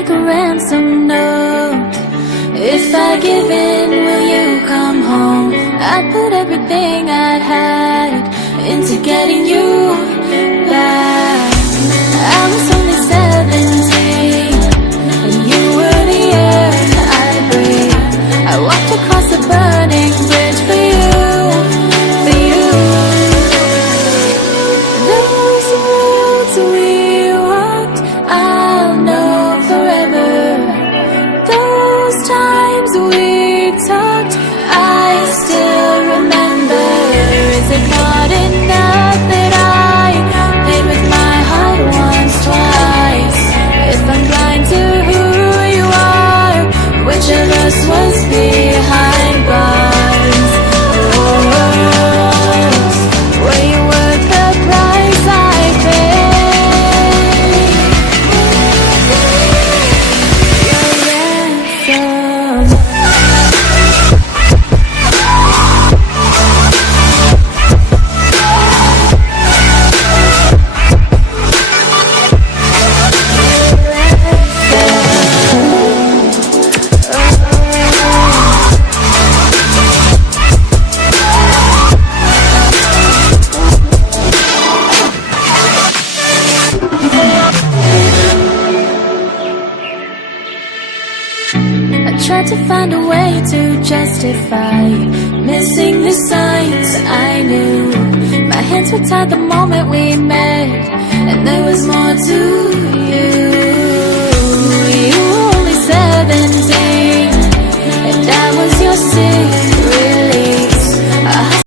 like a ransom note. If I give in, will you come home? I'd put everything I had into getting you back. I was only 17, and you were the air I breathed. I walked across the burning bridge for you, for you. Those roads we walked, I'll know forever. Those times we talked, I still remember. Is it not enough that I played with my heart once, twice? If I'm blind to who you are, which of us was behind bars? Oh, were you worth the price I paid? Your ransom. I tried to find a way to justify missing the signs I knew. My hands were tied the moment we met, and there was more to you. You were only 17, and I was your 16.